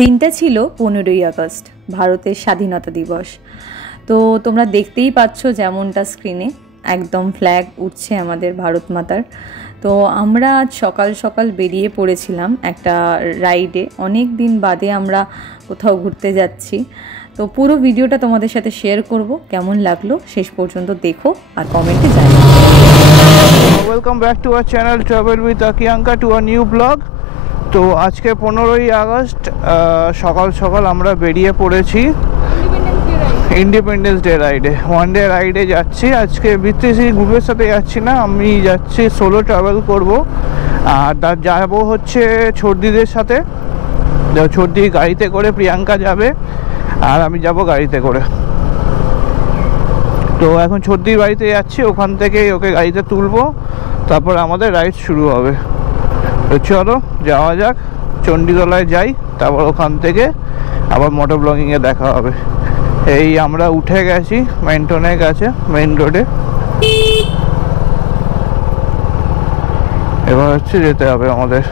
দিনটা ছিল 15ই আগস্ট, ভারতের স্বাধীনতা দিবস। তো তোমরা দেখতেই পাচ্ছ যেমনটা স্ক্রিনে একদম ফ্ল্যাগ উঠছে আমাদের ভারত মাতার। তো আমরা আজ সকাল সকাল বেরিয়ে পড়েছিলাম একটা রাইডে। অনেক দিন বাদে আমরা কোথাও ঘুরতে যাচ্ছি। তো পুরো ভিডিওটা তোমাদের সাথে শেয়ার করব, কেমন লাগলো শেষ পর্যন্ত দেখো আর কমেন্টে জানিও। Welcome back to our channel travel with Akiyanka to a new vlog. তো আজকে 15ই আগস্ট সকাল সকাল আমরা বেরিয়ে পড়েছি ইন্ডিপেন্ডেন্স ডে রাইডে। ওয়ান ডে রাইডে যাচ্ছি আজকে। বিটিসি গ্রুপের সাথে যাচ্ছি না, আমি যাচ্ছি সোলো ট্রাভেল করব। আর যাবো হচ্ছে ছোটদিদের সাথে। ছোটদি গাড়িতে করে, প্রিয়াঙ্কা যাবে আর আমি যাব গাড়িতে করে। তো এখন ছোটদির বাড়িতে যাচ্ছি, ওখান থেকে ওকে গাড়িতে তুলবো, তারপর আমাদের রাইড শুরু হবে। তো চলো যাওয়া যাক, চণ্ডীতলায় যাই, তারপর ওখান থেকে আবার মোটর ব্লগিংয়ে দেখা হবে। এই আমরা উঠে গেছি মেন্টনের কাছে, মেইন রোডে। এবার হচ্ছে যেতে হবে আমাদের।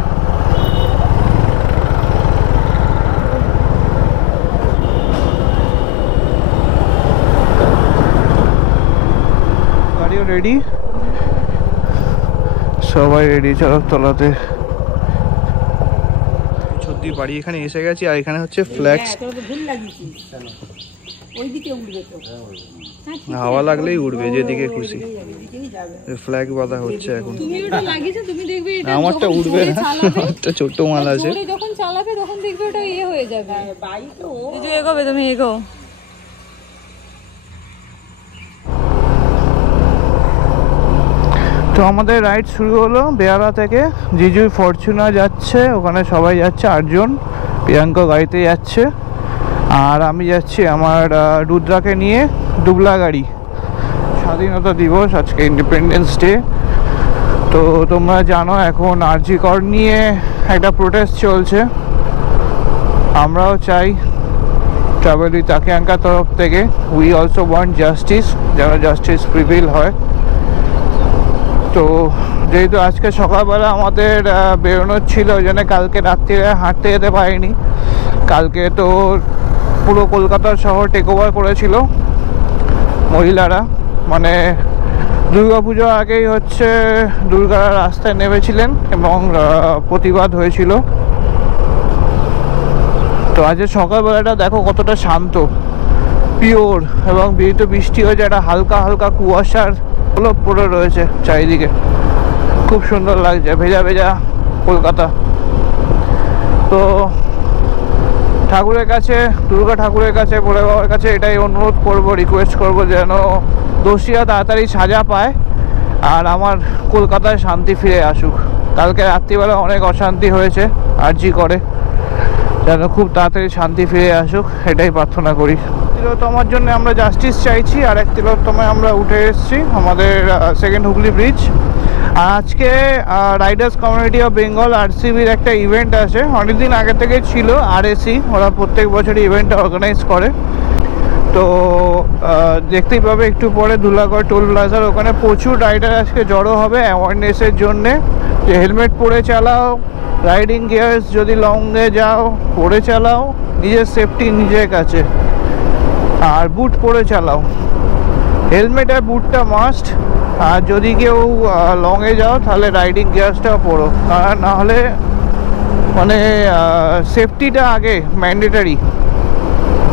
গাড়িও রেডি, সবাই রেডি, চলো তলাতে। সত্যি বাড়ি এখানে এসে গেছি, আর এখানে হচ্ছে ফ্ল্যাক্স। হাওয়া লাগলেই উড়বে যেদিকে খুশি। ফ্ল্যাগ বাঁধা হচ্ছে এখন। আমারটা উড়বে না, একটা ছোট্ট মাল আছে। যখন চালাবে তখন দেখবে ওটা ইয়ে হয়ে যাবে। এগোবে, তুমি এগো। তো আমাদের রাইড শুরু হলো বেহালা থেকে। জিজুই ফরচুনা যাচ্ছে, ওখানে সবাই যাচ্ছে 8 জন। প্রিয়াঙ্কা গাড়িতে যাচ্ছে আর আমি যাচ্ছি আমার রুদ্রাকে নিয়ে দুবলা গাড়ি। স্বাধীনতা দিবস আজকে, ইন্ডিপেন্ডেন্স ডে। তো তোমরা জানো এখন আরজি কর নিয়ে একটা প্রোটেস্ট চলছে। আমরাও চাই ট্রাভেল উইথ আকিয়াঙ্কার তরফ থেকে, উই অলসো ওয়ান্ট জাস্টিস, যেন জাস্টিস প্রিভেইল হয়। তো যেহেতু আজকে সকালবেলা আমাদের বেরোনোর ছিল, ওই জন্য কালকে রাত্রিরে হাঁটতে যেতে পারিনি। কালকে তো পুরো কলকাতার শহর টেক ওভার করেছিল মহিলারা, মানে দুর্গাপুজোর আগেই হচ্ছে দুর্গারা রাস্তায় নেমেছিলেন এবং প্রতিবাদ হয়েছিল। তো আজকে সকালবেলাটা দেখো কতটা শান্ত, পিওর, এবং যেহেতু বৃষ্টি হয়েছে একটা হালকা হালকা কুয়াশার প্রলোভ পড়ে রয়েছে চারিদিকে। খুব সুন্দর লাগছে, ভেজা ভেজা কলকাতা। তো ঠাকুরের কাছে, দুর্গা ঠাকুরের কাছে, ভোলে বাবার কাছে এটাই অনুরোধ করব, রিকোয়েস্ট করব যেন দোষীরা তাড়াতাড়ি সাজা পায় আর আমার কলকাতায় শান্তি ফিরে আসুক। কালকে রাত্রিবেলা অনেক অশান্তি হয়েছে আরজি করে, যেন খুব তাড়াতাড়ি শান্তি ফিরে আসুক, এটাই প্রার্থনা করি। তিলোত্তমার জন্য আমরা জাস্টিস চাইছি। আর এক তিলোত্তমায় আমরা উঠে এসেছি আমাদের সেকেন্ড হুগলি ব্রিজ। আর আজকে রাইডার্স কমিউনিটি অফ বেঙ্গল আরসিবির একটা ইভেন্ট আছে, অনেকদিন আগে থেকে ছিল। আরএসি ওরা প্রত্যেক বছরই ইভেন্টটা অর্গানাইজ করে। তো দেখতেই পাবে একটু পরে ধুলাগড় টোল প্লাজার ওখানে প্রচুর রাইডার আজকে জড়ো হবে অ্যাওয়ারনেসের জন্যে, যে হেলমেট পরে চালাও, রাইডিং গিয়ার্স যদি লংয়ে যাও পরে চালাও, নিজের সেফটি নিজের কাছে, আর বুট পরে চালাও। হেলমেট আর বুটটা মাস্ট। আর যদি কেউ লংয়ে যাও তাহলে রাইডিং গিয়ার্সটাও পরো, কারণ নাহলে মানে সেফটিটা আগে ম্যান্ডেটারি,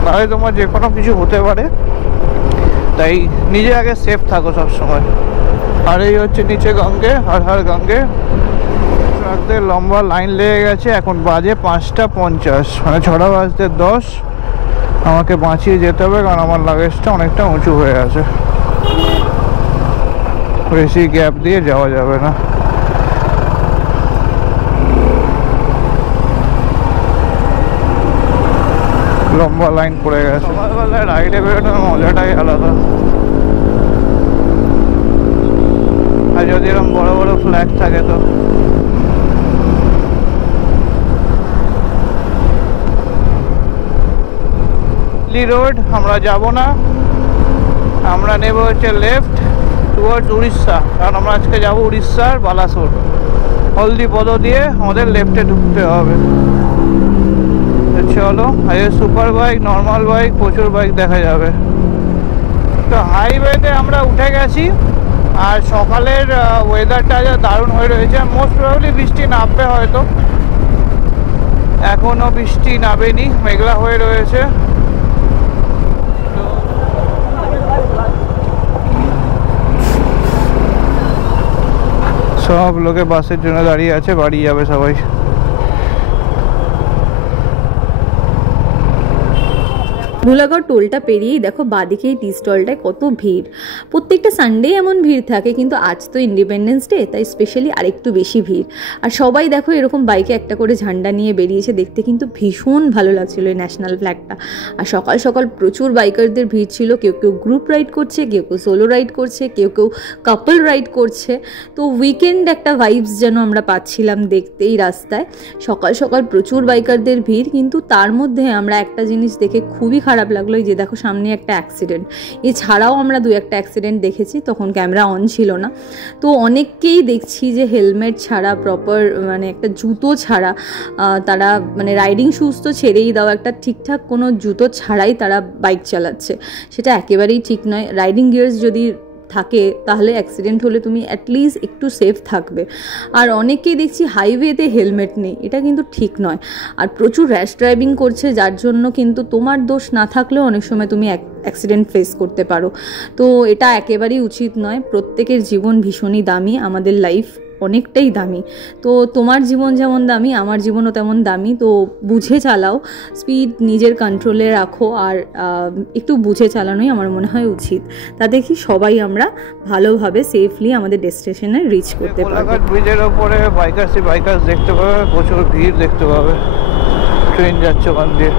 নাহলে তোমার যে কোনো কিছু হতে পারে। তাই নিজে আগে সেফ থাকো সবসময়। আর এই হচ্ছে নিচে গঙ্গে, হর হর গঙ্গে। ট্রাকদের লম্বা লাইন লেগে গেছে, এখন বাজে 5টা 50, মানে 6টা বাজতে 10। আমাকে বাঁচিয়ে যেতে হবে কারণ আমার লাগেজটা অনেকটা উঁচু হয়ে আছে, বেশি গ্যাপ দিয়ে যাওয়া যাবে না। লম্বা লাইন পড়ে গেছে। সকালবেলায় রাইডে বেরোনোর মজাটাই আলাদা। আর যদি এরকম বড় বড় ফ্ল্যাগ থাকে তো। রোড আমরা যাব না, আমরা নেব হচ্ছে লেফট টুয়ার্ডস উড়িষ্যা, কারণ আমরা আজকে যাব উড়িষ্যার বালাসোর। হলদিপদ দিয়ে আমাদের লেফটে ঢুকতে হবে। চলো, সুপার বাইক, নর্মাল বাইক, প্রচুর বাইক দেখা যাবে। তো হাইওয়েতে আমরা উঠে গেছি, আর সকালের ওয়েদারটা যা দারুণ হয়ে রয়েছে। মোস্ট প্রবাবলি বৃষ্টি নামবে হয়তো, এখনও বৃষ্টি নামেনি, মেঘলা হয়ে রয়েছে। সব লোকে বাসের জন্য দাঁড়িয়ে আছে, বাড়ি যাবে সবাই। ভোলাগড় টোলটা পেরিয়েই দেখো বাদিকে এই টি স্টলটায় কত ভিড়। প্রত্যেকটা সানডে এমন ভিড় থাকে, কিন্তু আজ তো ইন্ডিপেন্ডেন্স ডে, তাই স্পেশালি আরেকটু বেশি ভিড়। আর সবাই দেখো এরকম বাইকে একটা করে ঝান্ডা নিয়ে বেরিয়েছে, দেখতে কিন্তু ভীষণ ভালো লাগছিল এই ন্যাশনাল ফ্ল্যাগটা। আর সকাল সকাল প্রচুর বাইকারদের ভিড় ছিল, কেউ কেউ গ্রুপ রাইড করছে, কেউ কেউ সোলো রাইড করছে, কেউ কেউ কাপল রাইড করছে। তো উইকেন্ড একটা ভাইবস যেন আমরা পাচ্ছিলাম দেখতেই রাস্তায়। সকাল সকাল প্রচুর বাইকারদের ভিড়, কিন্তু তার মধ্যে আমরা একটা জিনিস দেখে খুবই খারাপ লাগলো, এই যে দেখো সামনে একটা অ্যাক্সিডেন্ট। এছাড়াও আমরা দু একটা অ্যাক্সিডেন্ট দেখেছি, তখন ক্যামেরা অন ছিল না। তো অনেককেই দেখছি যে হেলমেট ছাড়া, প্রপার মানে একটা জুতো ছাড়া, তারা মানে রাইডিং শুজ তো ছেড়েই দাও, একটা ঠিকঠাক কোনো জুতো ছাড়াই তারা বাইক চালাচ্ছে। সেটা একেবারেই ঠিক নয়। রাইডিং গিয়ার্স যদি থাকে তাহলে অ্যাক্সিডেন্ট হলে তুমি অ্যাটলিস্ট একটু সেফ থাকবে। আর অনেকেই দেখছি হাইওয়েতে হেলমেট নেই, এটা কিন্তু ঠিক নয়। আর প্রচুর র্যাশ ড্রাইভিং করছে, যার জন্য কিন্তু তোমার দোষ না থাকলেও অনেক সময় তুমি অ্যাক্সিডেন্ট ফেস করতে পারো। তো এটা একেবারেই উচিত নয়। প্রত্যেকের জীবন ভীষণই দামি, আমাদের লাইফ অনেকটাই দামি। তো তোমার জীবন যেমন দামি, আমার জীবনও তেমন দামি। তো বুঝে চালাও, স্পিড নিজের কন্ট্রোলে রাখো, আর একটু বুঝে চালানোই আমার মনে হয় উচিত। তাতে কি সবাই আমরা ভালোভাবে সেফলি আমাদের ডেস্টিনেশনে রিচ করতে পারবো। কোলাঘাট ব্রিজের ওপরে বাইকার্স দেখতে পাবে, প্রচুর ভিড় দেখতে পাবে, ট্রেন যাচ্ছে ওখান দিয়ে।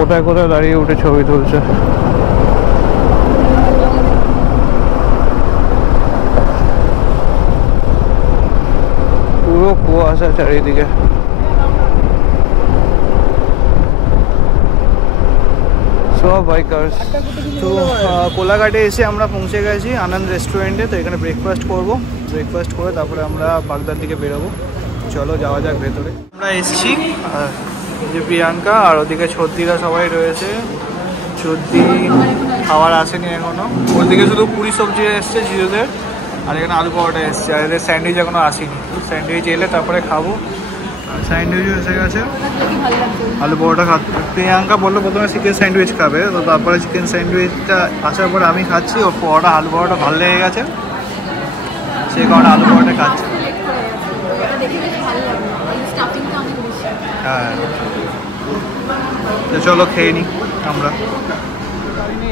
কোথায় কোথায় দাঁড়িয়ে উঠে ছবি তুলছে। পুরো কুয়াশা চারিদিকে। সব বাইকার্স। তো কোলাঘাটে এসে আমরা পৌঁছে গেছি আনন্দ রেস্টুরেন্টে। তো এখানে ব্রেকফাস্ট করব, ব্রেকফাস্ট করে তারপরে আমরা বাগদার দিকে বেরোবো। চলো যাওয়া যাক ভেতরে। আমরা এসেছি, যে প্রিয়াঙ্কা আর ওদিকে ছদ্দিরা সবাই রয়েছে। ছদ্দি খাবার আসেনি এখনো, ওদিকে শুধু পুরি সবজি এসছে জিরোদের, আর এখানে আলু পরোটা এসছে, আর এদের স্যান্ডউইচ এখনো আসেনি। স্যান্ডউইচ এলে তারপরে খাবো। স্যান্ডউইচও এসে গেছে, আলু পরোটা খাচ্ছে। প্রিয়াঙ্কা বললো প্রথমে চিকেন স্যান্ডউইচ খাবে, তো তারপরে চিকেন স্যান্ডউইচটা আসার পরে আমি খাচ্ছি। ওর পরোটা, আলু পরোটা ভালো লেগে গেছে, সেই কারণে আলু পরোটা খাচ্ছে। হ্যাঁ, তো চলো খেয়ে নিই আমরা।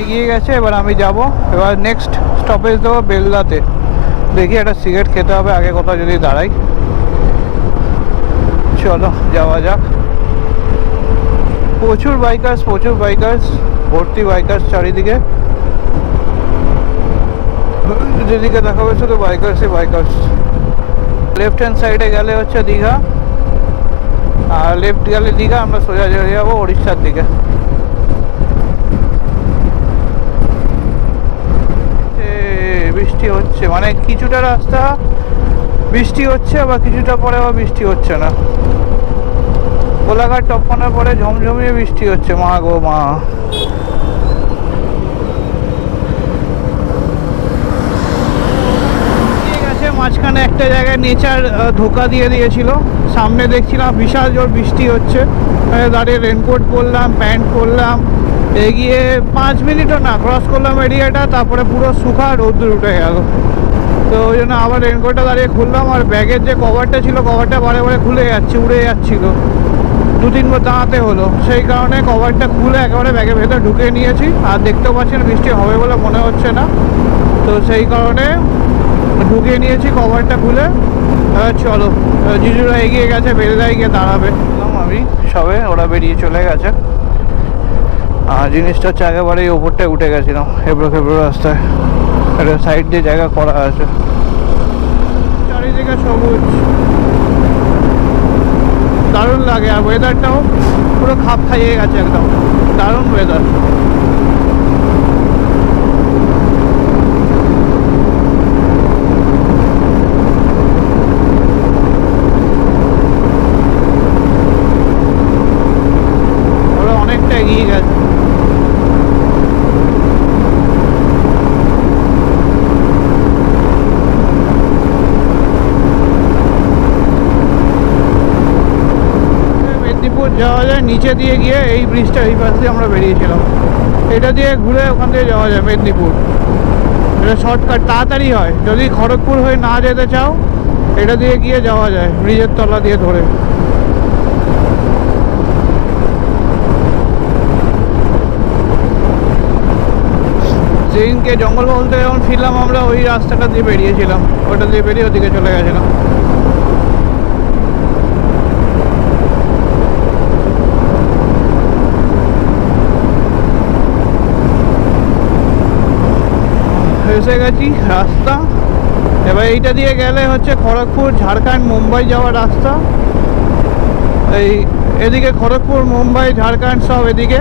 এগিয়ে গেছে, এবার আমি যাব। এবার নেক্সট স্টপেজ দেবো বেলদাতে। দেখি একটা সিগারেট খেতে হবে আগে, কোথাও যদি দাঁড়াই। চলো যাওয়া যাক। প্রচুর বাইকার্স ভর্তি বাইকার্স চারিদিকে। যেদিকে দেখাবে শুধু বাইকার্স। লেফট হ্যান্ড সাইডে গেলে হচ্ছে দীঘা, আর লেফট গেলে দীঘা, আমরা সোজা চলে যাবো উড়িষ্যার দিকে। বৃষ্টি হচ্ছে, মানে কিছুটা রাস্তা বৃষ্টি হচ্ছে, আবার কিছুটা পরে আবার বৃষ্টি হচ্ছে না। কোলাঘাট টপকানোর পরে ঝমঝমিয়ে বৃষ্টি হচ্ছে, মা গো মা। ঠিক আছে, মাঝখানে একটা জায়গায় নেচার ধোকা দিয়ে দিয়েছিল। সামনে দেখছিলাম বিশাল জোর বৃষ্টি হচ্ছে, দাঁড়িয়ে রেনকোট পরলাম, প্যান্ট পরলাম, এগিয়ে 5 মিনিটও না ক্রস করলাম এরিয়াটা, তারপরে পুরো শুকা রোদ্দুর উঠে গেল। তো ওই জন্য আবার রেনকোটটা দাঁড়িয়ে খুললাম, আর ব্যাগের যে কভারটা ছিল কভারটা বারে বারে খুলে যাচ্ছে, উড়ে যাচ্ছিলো, 2-3 বার দাঁড়াতে হলো। সেই কারণে কভারটা খুলে একেবারে ব্যাগের ভেতর ঢুকিয়ে নিয়েছি। আর দেখতেও পাচ্ছেন বৃষ্টি হবে বলে মনে হচ্ছে না, তো সেই কারণে ঢুকিয়ে নিয়েছি কভারটা খুলে। চলো, জিজুরা এগিয়ে গেছে, বেলদায় গিয়ে দাঁড়াবে। আমি সবে, ওরা বেরিয়ে চলে গেছে। আর জিনিসটা হচ্ছে একেবারেই ওপরটায় উঠে গেছিলাম, হেবড়ো রাস্তায়। একটা সাইড দিয়ে জায়গা করা আছে, চারিদিকে সবুজ, দারুণ লাগে। আর ওয়েদারটাও পুরো খাপ খাইয়ে গেছে, একদম দারুণ ওয়েদার। যাওয়া যায় নিচে দিয়ে গিয়ে, এই ব্রিজটা এই পাশ দিয়ে আমরা বেরিয়েছিলাম, এটা দিয়ে ঘুরে ওখান দিয়ে যাওয়া যায় মেদিনীপুর। এটা শর্টকাট, তাড়াতাড়ি হয়। যদি খড়গপুর হয়ে না যেতে চাও এটা দিয়ে গিয়ে যাওয়া যায় ব্রিজের তলা দিয়ে ধরে। যেদিনকে জঙ্গলমহল থেকে যখন ফিরলাম আমরা ওই রাস্তাটা দিয়ে বেরিয়েছিলাম, ওটা দিয়ে বেরিয়ে ওদিকে চলে গেছিলাম। এসে গেছি রাস্তা। এবার এইটা দিয়ে গেলে হচ্ছে খড়গপুর, ঝাড়খণ্ড, মুম্বাই যাওয়ার রাস্তা। এই এদিকে খড়গপুর, মুম্বাই, ঝাড়খণ্ড সব এদিকে।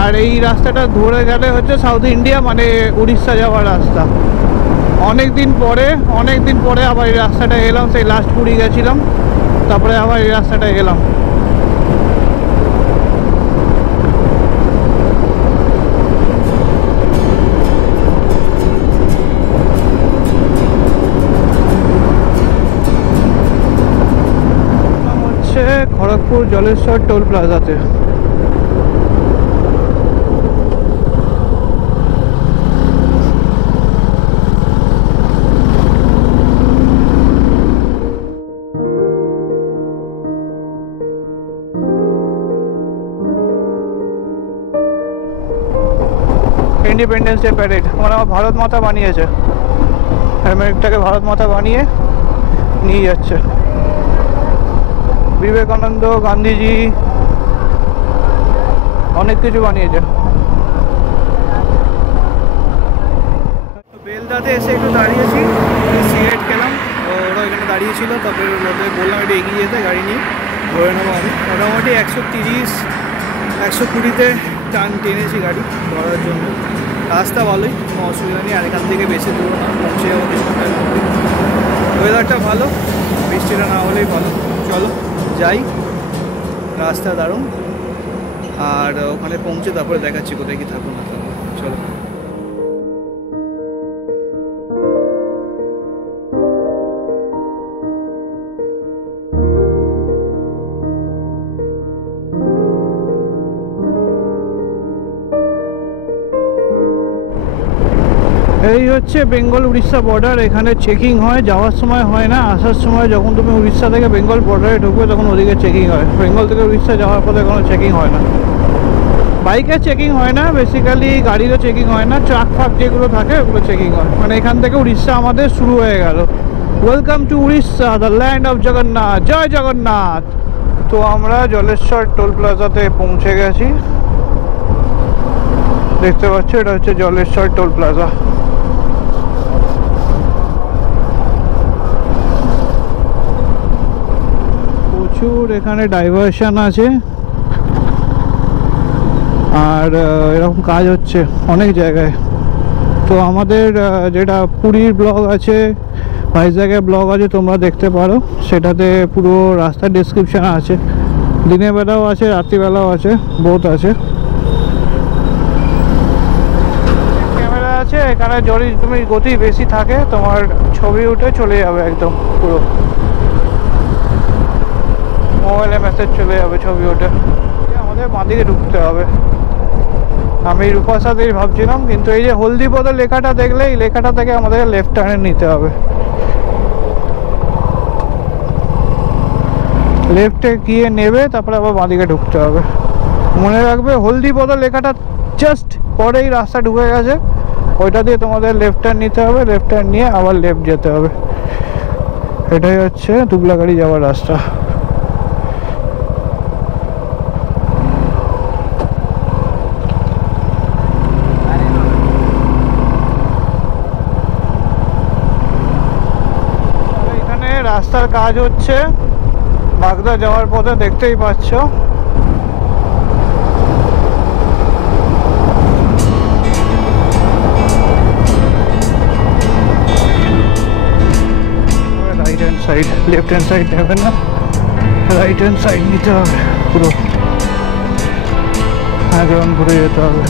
আর এই রাস্তাটা ধরে গেলে হচ্ছে সাউথ ইন্ডিয়া, মানে উড়িষ্যা যাওয়ার রাস্তা। অনেক দিন পরে আবার এই রাস্তাটা এলাম। সেই লাস্ট পুরী গেছিলাম, তারপরে আবার এই রাস্তাটা এলাম। খড়গপুর জলেশ্বর টোল প্লাজাতে। ইন্ডিপেন্ডেন্স ডে প্যারেড, মানে আমার ভারত মাতা বানিয়েছে, হেলমেটটাকে ভারত মাতা বানিয়ে নিয়ে যাচ্ছে। বিবেকানন্দ, গান্ধীজি অনেক কিছু বানিয়েছে। বেলদাতে এসে একটু দাঁড়িয়েছি, সিগারেট খেলাম। ওরা এখানে দাঁড়িয়েছিল, তারপরে ওদের বললাম একটু এগিয়ে যেতে, গাড়ি নিয়ে ধরে নেবো আমি। মোটামুটি 130 120-তে টান টেনেছি গাড়ি ধরার জন্য। রাস্তা ভালোই, কোনো অসুবিধা নেই। আর এখান থেকে বেশি দূর না, পৌঁছে যাবো কিছুক্ষণের মধ্যে। ওয়েদারটা ভালো, বৃষ্টিটা না হলেই ভালো। চলো যাই, রাস্তা দারুণ। আর ওখানে পৌঁছে তারপরে দেখাচ্ছি কোথায় কি থাকবো না থাকবো। চলো। এই হচ্ছে বেঙ্গল উড়িষ্যা বর্ডার। এখানে চেকিং হয়, যাওয়ার সময় হয় না, আসার সময় যখন তুমি উড়িষ্যা থেকে বেঙ্গল বর্ডারে ঢুকবে তখন ওদিকে চেকিং হয়। বেঙ্গল থেকে উড়িষ্যা যাওয়ার পথে কোনো চেকিং হয় না। বাইকের চেকিং হয় না, বেসিক্যালি গাড়িরও চেকিং হয় না, ট্রাক ফাক যেগুলো থাকে ওগুলো চেকিং হয়। মানে এখান থেকে উড়িষ্যা আমাদের শুরু হয়ে গেল। Welcome to Orissa, the land of Jagannath. জয় জগন্নাথ। তো আমরা জলেশ্বর টোল প্লাজাতে পৌঁছে গেছি। দেখতে পাচ্ছ, এটা হচ্ছে জলেশ্বর টোল প্লাজা। প্রচুর এখানে ডাইভারশন আছে, আর এরকম কাজ হচ্ছে অনেক জায়গায়। তো আমাদের যেটা পুরীর ব্লগ আছে, ভাইজ্যাগের ব্লগ আছে, তোমরা দেখতে পারো। সেটাতে পুরো রাস্তার ডেসক্রিপশান আছে, দিনের বেলাও আছে, রাত্রিবেলাও আছে, বোথ আছে। ক্যামেরা আছে এখানে, যদি তুমি গতি বেশি থাকে তোমার ছবি উঠে চলে যাবে একদম পুরো মোবাইলে মেসেজ চলে যাবে, ছবি ওঠে। আমাদের বাঁদিকে ঢুকতে হবে। আমি রূপাসাদের ভাবছিলাম, কিন্তু এই যে হলদিপদ লেখাটা দেখলে, এই লেখাটা থেকে আমাদের লেফট টার্নে নিতে হবে। লেফটে গিয়ে নেবে, তারপরে আবার বাঁদিকে ঢুকতে হবে। মনে রাখবে হলদিপদ লেখাটা জাস্ট পরেই রাস্তা ঢুকে গেছে, ওইটা দিয়ে তোমাদের লেফট টার্ন নিতে হবে। লেফট টার্ন নিয়ে আবার লেফট যেতে হবে। এটাই হচ্ছে দুবলাগাড়ি যাওয়ার রাস্তা। রাস্তার কাজ হচ্ছে বাগদা যাওয়ার পথে, দেখতেই পাচ্ছ। Right hand side, left hand side নেবে না, রাইট হ্যান্ড সাইড নিতে হবে পুরো, গ্রাউন্ড ঘুরে যেতে হবে।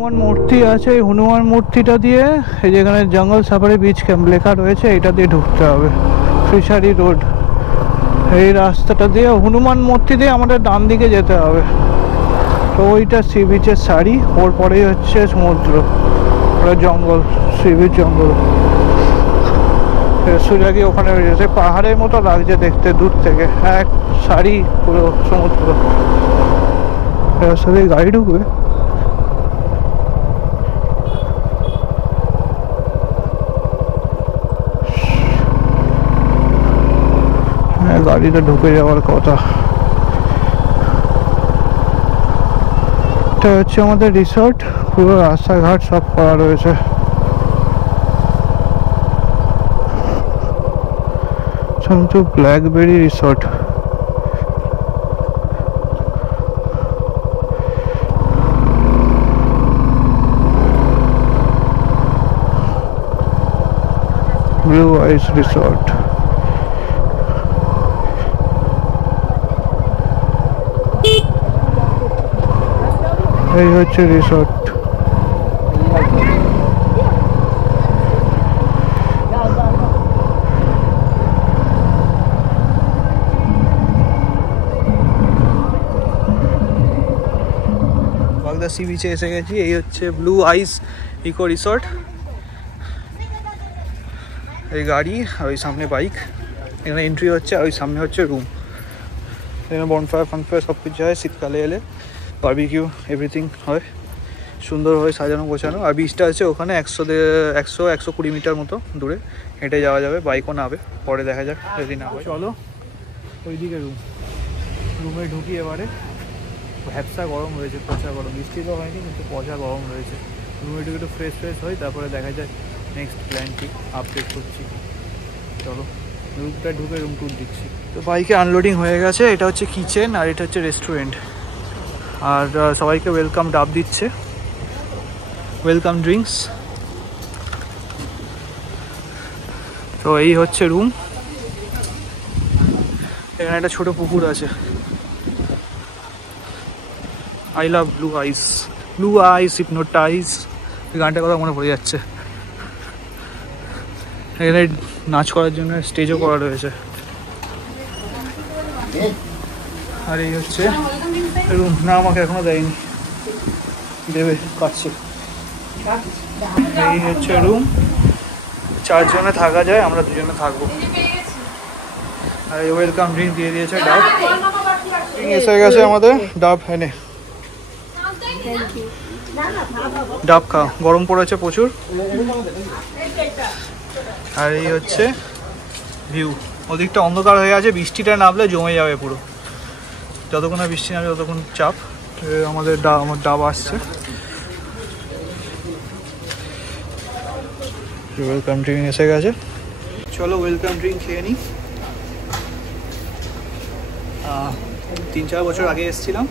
হনুমান মূর্তি আছে, এই হনুমান মূর্তিটা দিয়ে এই যেখানে জঙ্গল সাফারি বিচ ক্যাম্প লেখা রয়েছে এটা দিয়ে ঢুকতে হবে। ফিশারি রোড, এই রাস্তাটা দিয়ে হনুমান মূর্তি দিয়ে আমাদের ডান দিকে যেতে হবে। তো ওইটা সি বিচের সারি, ওর পরেই হচ্ছে সমুদ্র, ওটা জঙ্গল, সি বিচ জঙ্গল। সোজাগি ওখানে রয়েছে, পাহাড়ের মতো লাগছে দেখতে দূর থেকে, এক সারি পুরো সমুদ্র। এর সাথে গাড়ি ঢুকবে। হ্যাঁ, গাড়িটা ঢুকে যাওয়ার কথা। এটা হচ্ছে আমাদের রিসর্ট, পুরো রাস্তাঘাট সব করা রয়েছে। Blackberry resort. ব্লু আইস রিসর্ট। এই হচ্ছে রিসর্ট। বাগদা সি বিচে এসে গেছি। এই হচ্ছে ব্লু আইস ইকো রিসর্ট। এই গাড়ি আর ওই সামনে বাইক, এখানে এন্ট্রি হচ্ছে, আর ওই সামনে হচ্ছে রুম। এখানে বনফায়ার ফনফায়ার সব কিছু হয়, শীতকালে এলে বারবিকিউ এভরিথিং হয়, সুন্দর হয় সাজানো গোছানো। আর বিচটা আছে ওখানে 100-120 মিটার মতো দূরে, হেঁটে যাওয়া যাবে, বাইকও নাবে, পরে দেখা যাক যদি না হয়। চলো ওইদিকে রুমে ঢুকি এবারে। ভ্যাপসা গরম রয়েছে, পচা গরম, বৃষ্টি তো হয়নি কিন্তু পচা গরম রয়েছে। রুমে ঢুকে একটু ফ্রেশ হয়, তারপরে দেখা যায় নেক্সট প্ল্যান কি আপডেট করছি। চলো রুমটা ঢুকে রুম ট্যুর দিচ্ছি। তো বাইকে আনলোডিং হয়ে গেছে। এটা হচ্ছে কিচেন আর এটা হচ্ছে রেস্টুরেন্ট। আর সবাইকে ওয়েলকাম ডাব দিচ্ছে, ওয়েলকাম ড্রিঙ্কস। তো এই হচ্ছে রুম। এখানে একটা ছোট পুকুর আছে। I love blue eyes, blue eyes hypnotize, এই গানটার কথা মনে পড়ে যাচ্ছে। এখানে নাচ করার জন্য স্টেজও করা রয়েছে। আর এই হচ্ছে রুম। না, আমাকে এখনো দেয়নি, দেবে পাচ্ছি। এই হচ্ছে রুম, 4 জনে থাকা যায়, আমরা 2 জনে থাকবো। আর এই ওয়েলকাম ড্রিঙ্ক দিয়ে দিয়েছে, ডাব এসে গেছে আমাদের। ডাব এনে ডাব খাও, গরম পড়েছে প্রচুর। আর এই হচ্ছে ভিউ। ওদিকটা অন্ধকার হয়ে আছে, বৃষ্টিটা নামলে জমে যাবে পুরো। যতক্ষণ না বৃষ্টি নামে ততক্ষণ চাপ। আমার ডাব আসছে। ওয়েলকাম ড্রিঙ্ক এসে গেছে, চলো ওয়েলকাম ড্রিঙ্ক খেয়ে নিই। 3-4 বছর আগে এসেছিলাম,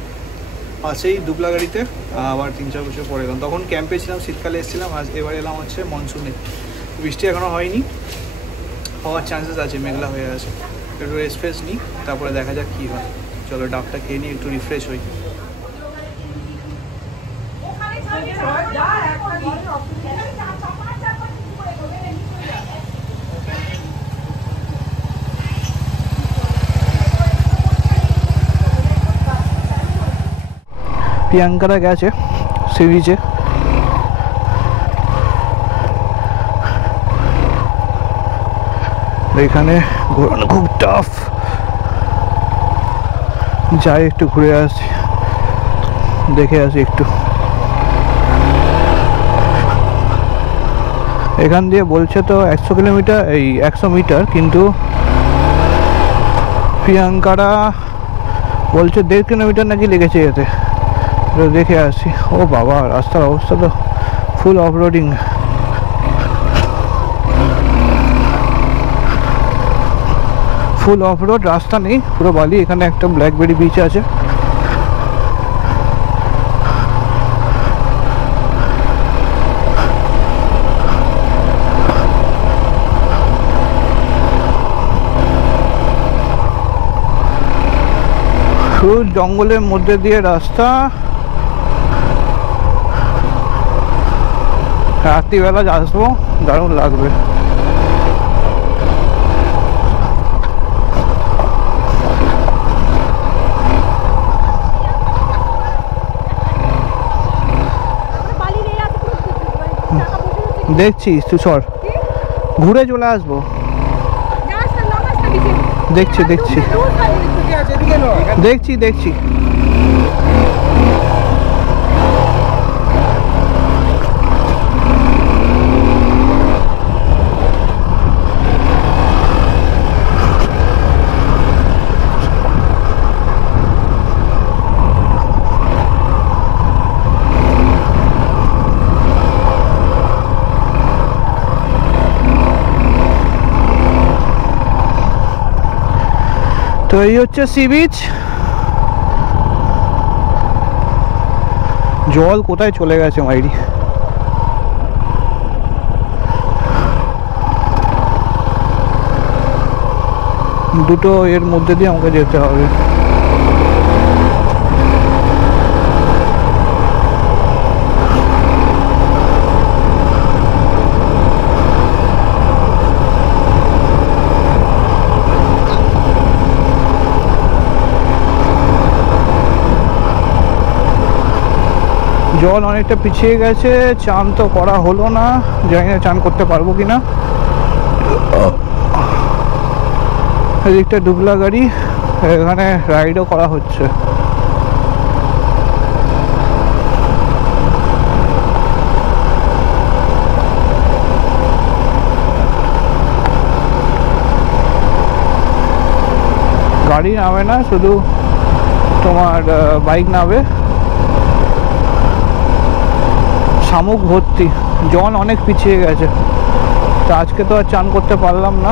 আছেই দুবলা গাড়িতে, আবার 3-4 বছর পরে এলাম। তখন ক্যাম্পে ছিলাম, শীতকালে এসেছিলাম। আজ এবার এলাম হচ্ছে মনসুনে। বৃষ্টি এখনও হয়নি, হওয়ার চান্সেস আছে, মেঘলা হয়ে আছে। একটু রেস্ট ফ্রেশ নিই, তারপরে দেখা যাক কী হয়। চলো ডাবটা খেয়ে নিই, একটু রিফ্রেশ হই। প্রিয়াঙ্কারা গেছে সি বিচে। এখানে ঘোরানো খুব টাফ, যাই একটু ঘুরে আসি, দেখে আসি একটু। এখান দিয়ে বলছে তো 100 কিলোমিটার, এই 100 মিটার, কিন্তু প্রিয়াঙ্কারা বলছে 1.5 কিলোমিটার নাকি লেগেছে এতে। দেখে আসি। ও বাবা, রাস্তার অবস্থা তো ফুল অফরোডিং। ফুল অফরোড, রাস্তা নেই, পুরো বালি। এখানে একটা ব্ল্যাকবেরি বিচ আছে। জঙ্গলের মধ্যে দিয়ে রাস্তা, রাত্রিবেলা আসবো, দারুণ লাগবে। দেখছি তুই সর, ঘুরে চলে আসবো। দেখছি দেখছি দেখছি দেখছি। তো এই হচ্ছে সি বিচ। জল কোথায় চলে গেছে মাইরি। দুটো এর মধ্যে দিয়ে আমাকে যেতে হবে। জল অনেকটা পিছিয়ে গেছে, চান তো করা হলো না, জানি না চান করতে পারবো কিনা। এদিকটা ডুবলা গাড়ি, এখানে রাইডও করা হচ্ছে। গাড়ি নামে না, শুধু তোমার বাইক নামে। শামুক ভর্তি, জল অনেক পিছিয়ে গেছে, তো আজকে তো আর চান করতে পারলাম না।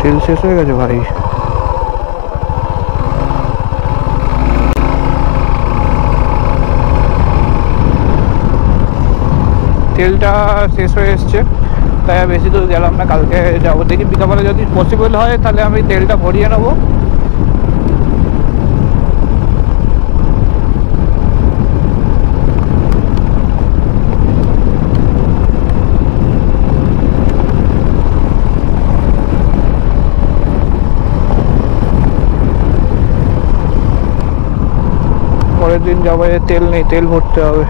তেল শেষ হয়ে গেছে ভাই। তেলটা শেষ হয়ে এসছে, তাই বেশি দূর গেলাম না, কালকে যাবো। দেখি বিকালবেলা যদি পসিবল হয় তাহলে আমি তেলটা ভরিয়ে নেবো। পরের দিন যাবো, তেল নেই, তেল ভরতে হবে।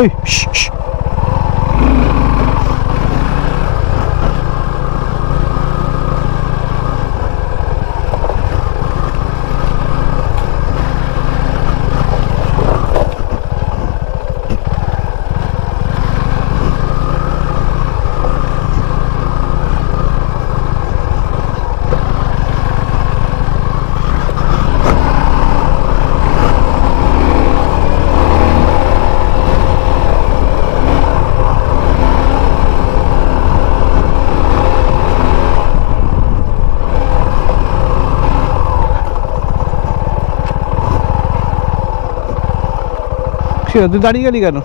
Hey, shh, shh. তুই দাঁড়িয়ে গেলি কেন?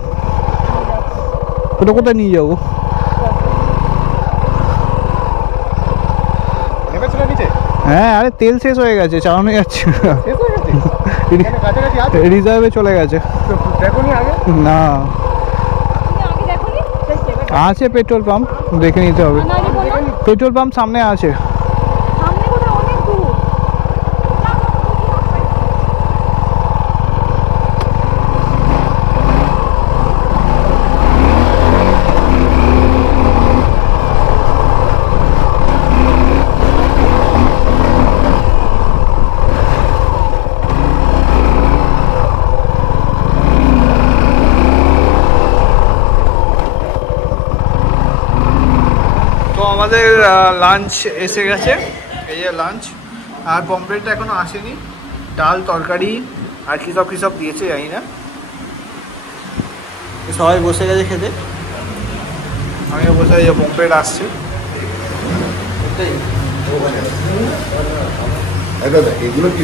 ওটা কোথায় নিয়ে যাবো? হ্যাঁ, আরে তেল শেষ হয়ে গেছে, চালানো যাচ্ছে রিজার্ভে চলে গেছে। না, আছে পেট্রোল পাম্প, দেখে নিতে হবে। পেট্রোল পাম্প সামনে আছে। আমাদের লাঞ্চ এসে গেছে, এই যে লাঞ্চ। আর পমফ্রেটটা এখনো আসেনি, ডাল তরকারি আর কী সব দিয়েছে জানি না। সবাই বসে গেছে খেতে, আমিও বসে, এই যে পমফ্রেট আসছে। এগুলো কি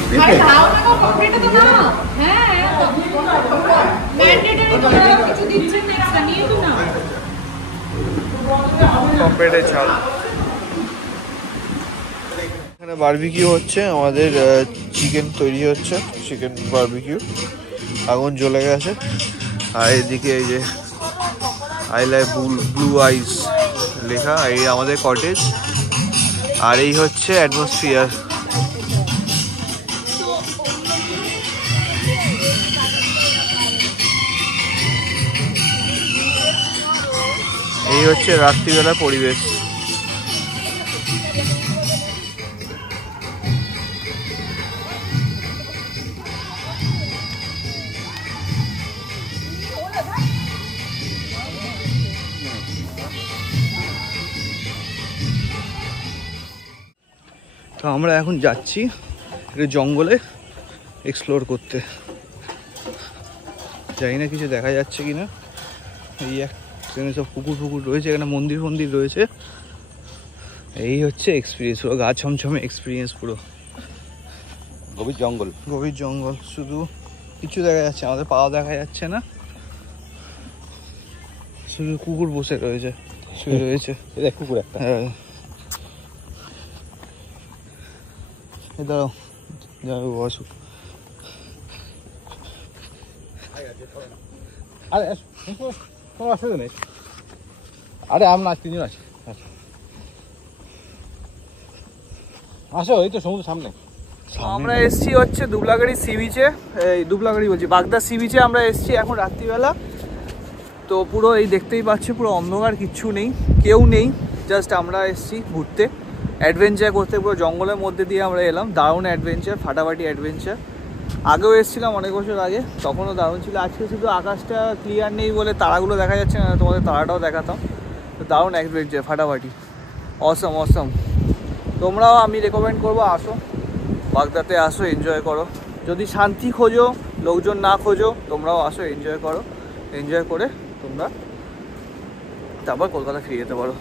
পমফ্রেটের ঝাল। এখানে বারবিকিউ হচ্ছে, আমাদের চিকেন তৈরি হচ্ছে, চিকেন বারবিকিউ। আগুন জ্বলে গেছে। আর এদিকে এই যে আই লাইভ ব্লু আইস লেখা, এই আমাদের কটেজ। আর এই হচ্ছে অ্যাটমসফিয়ার। এই হচ্ছে রাত্রিবেলা পরিবেশ। তো আমরা এখন যাচ্ছি একটু জঙ্গলে এক্সপ্লোর করতে। জানি না কিছু দেখা যাচ্ছে কিনা। এই এখানে সব পুকুর রয়েছে, এখানে মন্দির রয়েছে। এই হচ্ছে এক্সপিরিয়েন্স, পুরো গা ছমছমে এক্সপিরিয়েন্স, পুরো গভীর জঙ্গল। শুধু কিছু দেখা যাচ্ছে, আমাদের পাওয়া দেখা যাচ্ছে না, শুধু কুকুর বসে রয়েছে, শুয়ে রয়েছে। কুকুর একটা, হ্যাঁ। দাঁড়াও, যাবো আসুক। আরে আমরা আজ 3 জন আছি। আসো, এই তো সমুদ্র সামনে। আমরা এসছি হচ্ছে দুবলাগাড়ি সি বিচে, এই দুবলাগাড়ি বলছি, বাগদা সি বিচে আমরা এসছি এখন রাত্রিবেলা। তো পুরো এই দেখতেই পাচ্ছি, পুরো অন্ধকার, কিচ্ছু নেই, কেউ নেই, জাস্ট আমরা এসছি ঘুরতে, অ্যাডভেঞ্চার করতে। পুরো জঙ্গলের মধ্যে দিয়ে আমরা এলাম, দারুণ অ্যাডভেঞ্চার, ফাটাফাটি অ্যাডভেঞ্চার। আগেও এসেছিলাম অনেক বছর আগে, তখনও দারুণ ছিল। আজকে শুধু আকাশটা ক্লিয়ার নেই বলে তারাগুলো দেখা যাচ্ছে না, তোমাদের তারাটাও দেখাতাম। তো দারুণ অ্যাডভেঞ্চার, ফাটাফাটি, অসম। তোমরাও আমি রেকমেন্ড করবো, আসো বাগদাতে, আসো, এনজয় করো। যদি শান্তি খোঁজো, লোকজন না খোঁজো, তোমরাও আসো, এনজয় করো। এনজয় করে তোমরা তারপর কলকাতা ফিরে যেতে পারো।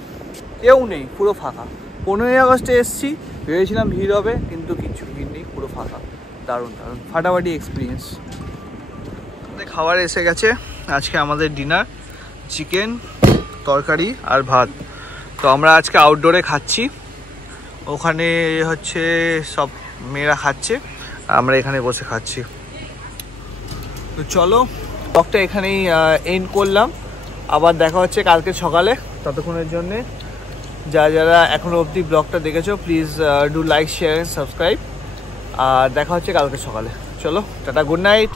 কেউ নেই, পুরো ফাঁকা। 15ই আগস্টে এসছি, ভেবেছিলাম ভিড় হবে, কিন্তু কিচ্ছু ভিড় নেই, পুরো ফাঁকা। দারুণ ফাটাফাটি এক্সপিরিয়েন্স। খাবার এসে গেছে, আজকে আমাদের ডিনার চিকেন, তরকারি আর ভাত। তো আমরা আজকে আউটডোরে খাচ্ছি, ওখানে হচ্ছে সব মেয়েরা খাচ্ছে, আমরা এখানে বসে খাচ্ছি। তো চলো, ব্লগটা এখানেই এন্ড করলাম। আবার দেখা হচ্ছে কালকে সকালে। ততক্ষণের জন্যে যারা এখনো অবধি ব্লগটা দেখেছো, please do like, share and subscribe. আর দেখা হচ্ছে কালকে সকালে। চলো, tata, good night.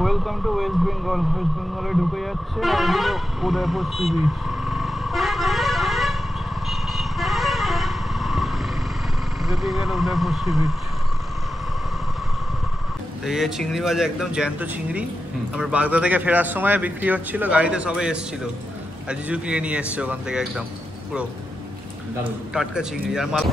Welcome to West Bengal. West বেঙ্গলে ঢুকে যাচ্ছে উদয়পুর সি বিচ। যদি গেলে উদয়পুর সি বিচ। এই চিংড়ি মাছ একদম জ্যান্ত চিংড়ি, আমরা বাগদা থেকে ফেরার সময় বিক্রি হচ্ছিল, গাড়িতে সবাই এসছিল, আর জিজু কিনে নিয়ে এসছে ওখান থেকে, একদম পুরো টাটকা চিংড়ি। আর মাল